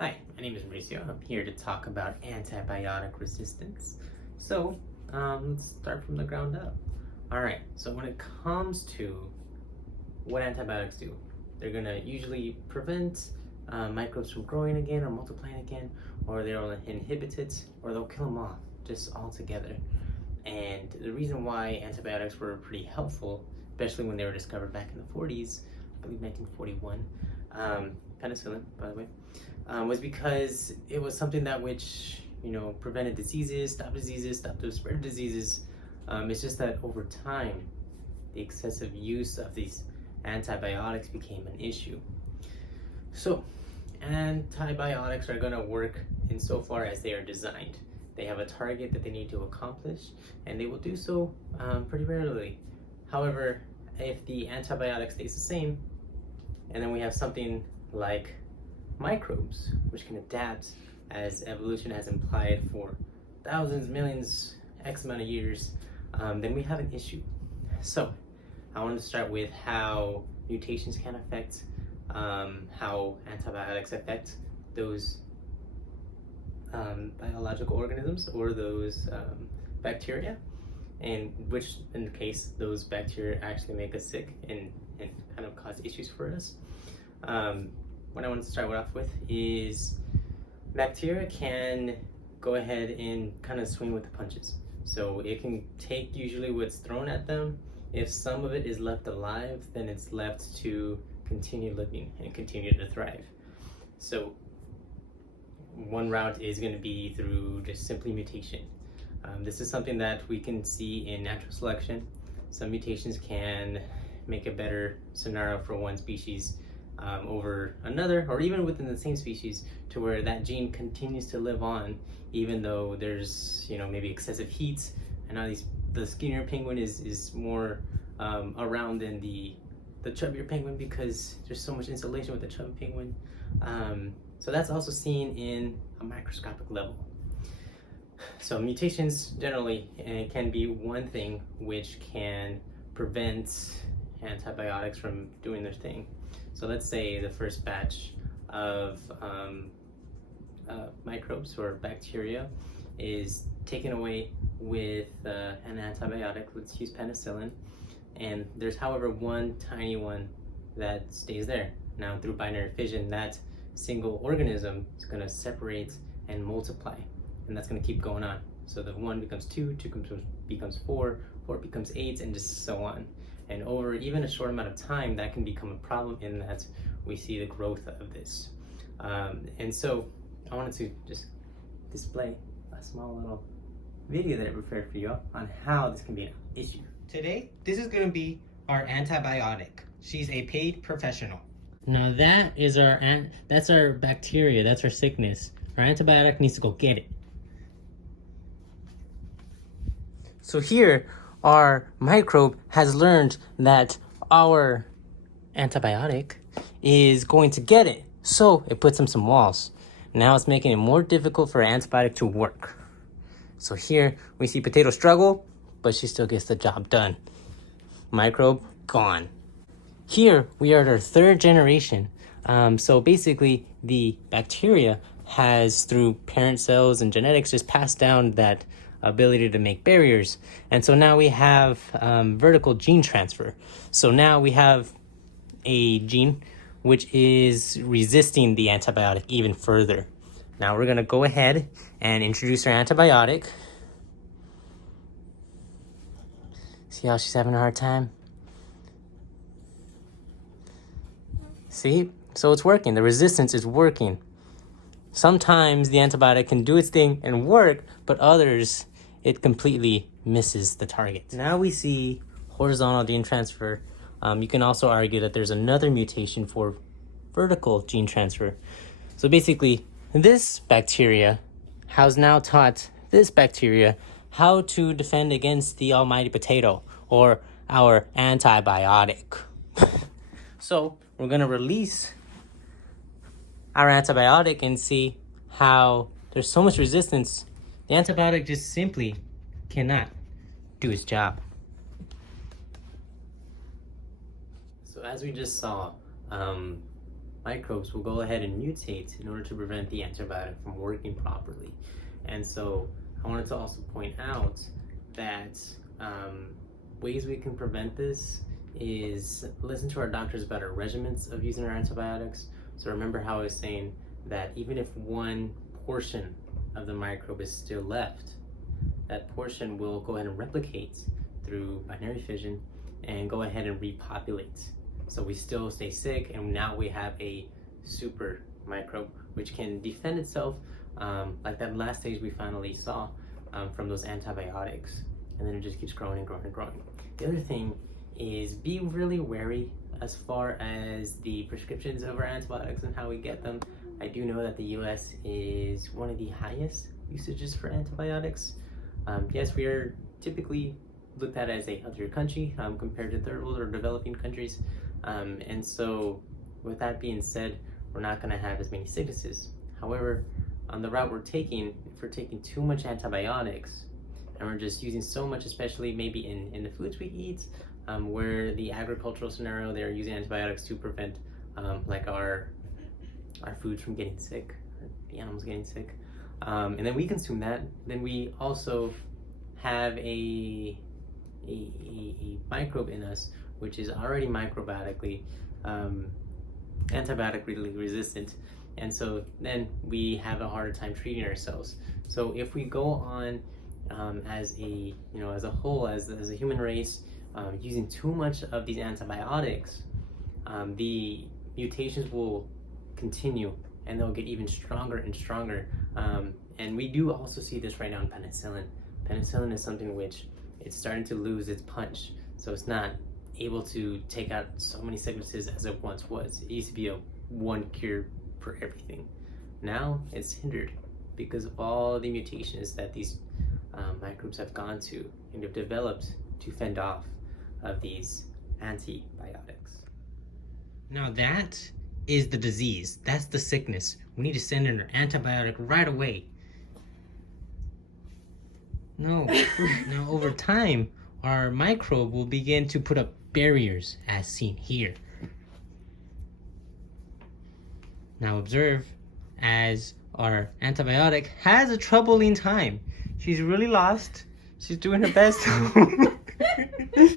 Hi, my name is Mauricio. I'm here to talk about antibiotic resistance. Let's start from the ground up. Alright, so when it comes to what antibiotics do, they're going to usually prevent microbes from growing again or multiplying again, or they'll inhibit it, or they'll kill them off just altogether. And the reason why antibiotics were pretty helpful, especially when they were discovered back in the 40s, I believe 1941, penicillin, by the way, was because it was something that which, prevented diseases, stopped the spread of diseases. It's just that over time, the excessive use of these antibiotics became an issue. So, antibiotics are going to work insofar as they are designed. They have a target that they need to accomplish, and they will do so pretty rarely. However, if the antibiotic stays the same, and then we have something like microbes, which can adapt as evolution has implied for thousands, millions, X amount of years, then we have an issue. So, I want to start with how mutations can affect how antibiotics affect those biological organisms or those bacteria, and which in the case those bacteria actually make us sick and kind of cause issues for us. What I want to start off with is bacteria can go ahead and kind of swing with the punches. So it can take usually what's thrown at them. If some of it is left alive, then it's left to continue living and continue to thrive. So one route is going to be through just simply mutation. This is something that we can see in natural selection. Some mutations can make a better scenario for one species over another, or even within the same species, to where that gene continues to live on even though there's maybe excessive heat. And now the skinnier penguin is more around than the chubbier penguin because there's so much insulation with the chubby penguin. So that's also seen in a microscopic level. So mutations generally can be one thing which can prevent antibiotics from doing their thing. So let's say the first batch of microbes or bacteria is taken away with an antibiotic. Let's use penicillin. And there's, however, one tiny one that stays there. Now, through binary fission, that single organism is going to separate and multiply, and that's going to keep going on. So the 1 becomes 2, 2 becomes 4, 4 becomes 8, and just so on. And over even a short amount of time, that can become a problem in that we see the growth of this. And so I wanted to just display a small little video that I prepared for you on how this can be an issue. Today, this is going to be our antibiotic. She's a paid professional. Now that's our bacteria, that's our sickness. Our antibiotic needs to go get it. So here, our microbe has learned that our antibiotic is going to get it. So it puts in some walls. Now it's making it more difficult for antibiotic to work. So here we see potato struggle, but she still gets the job done. Microbe gone. Here we are at our third generation. So basically the bacteria has, through parent cells and genetics, just passed down that ability to make barriers. And so now we have vertical gene transfer. So now we have a gene which is resisting the antibiotic even further. Now we're going to go ahead and introduce our antibiotic. See how she's having a hard time? See? So it's working. The resistance is working. Sometimes the antibiotic can do its thing and work, but others, it completely misses the target. Now we see horizontal gene transfer. You can also argue that there's another mutation for vertical gene transfer. So basically, this bacteria has now taught this bacteria how to defend against the almighty potato, or our antibiotic. So we're going to release our antibiotic and see how there's so much resistance. The antibiotic just simply cannot do its job. So as we just saw, microbes will go ahead and mutate in order to prevent the antibiotic from working properly. And so I wanted to also point out that ways we can prevent this is listen to our doctors about our regimens of using our antibiotics. So remember how I was saying that even if one portion of the microbe is still left, that portion will go ahead and replicate through binary fission and go ahead and repopulate. So we still stay sick, and now we have a super microbe which can defend itself, like that last stage we finally saw from those antibiotics. And then it just keeps growing and growing and growing. The other thing is be really wary as far as the prescriptions of our antibiotics and how we get them. I do know that the US is one of the highest usages for antibiotics. Yes, we are typically looked at as a healthier country compared to third world or developing countries. And so with that being said, we're not going to have as many sicknesses. However, on the route we're taking, if we're taking too much antibiotics and we're just using so much, especially maybe in the foods we eat, where the agricultural scenario, they're using antibiotics to prevent like our foods from getting sick, or the animals getting sick. And then we consume that, then we also have a microbe in us which is already microbiotically antibiotic resistant, and so then we have a harder time treating ourselves. So if we go on as a whole, as a human race, using too much of these antibiotics, the mutations will continue and they'll get even stronger and stronger. And we do also see this right now in penicillin. Penicillin is something which it's starting to lose its punch, so it's not able to take out so many sicknesses as it once was. It used to be a one cure for everything. Now it's hindered because of all the mutations that these microbes have gone to and have developed to fend off of these antibiotics. Now that is the disease. That's the sickness. We need to send in an antibiotic right away. No. Now over time, our microbe will begin to put up barriers as seen here. Now observe as our antibiotic has a troubling time. She's really lost. She's doing her best.